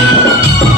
Música